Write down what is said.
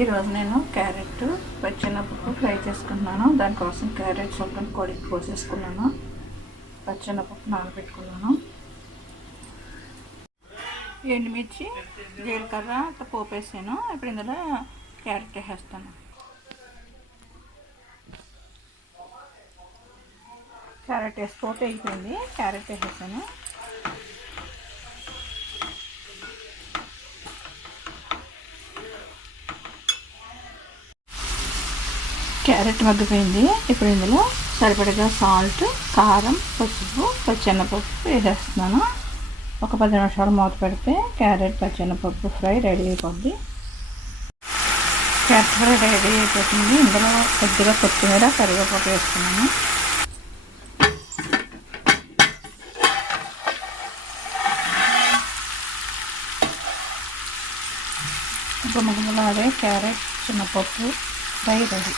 ఈరోజు నేను క్యారెట్ పచ్చెనపప్పు ఫ్రై చేసుకున్నాను దానికోసం క్యారెట్ సొక్కను కొడికి పోసేసుకున్నాను. పచ్చెనపప్పు నానబెట్టుకున్నాను. ఎండుమిర్చి జీలకర్ర అట్లా పోపు వేసాను ఇప్పుడు ఇందులో క్యారెట్ వేసేస్తాను. క్యారెట్ వేసి అయిపోయింది. క్యారెట్ వేసేసాను. క్యారెట్ మగ్గిపోయింది. ఇప్పుడు ఇందులో సరిపడగా సాల్ట్ కారం పసుపు పచ్చెనపప్పు వేసేస్తున్నాను. ఒక పది నిమిషాలు మూత పెడితే క్యారెట్ పచ్చెనపప్పు ఫ్రై రెడీ అయిపోద్ది. క్యారెట్ ఫ్రై రెడీ అయిపోతుంది. ఇందులో కొద్దిగా కొత్తిమీర కరివేపాకు వేస్తున్నాను. గుమగుమలాడే క్యారెట్ చిన్నపప్పు ఫ్రై రెడీ.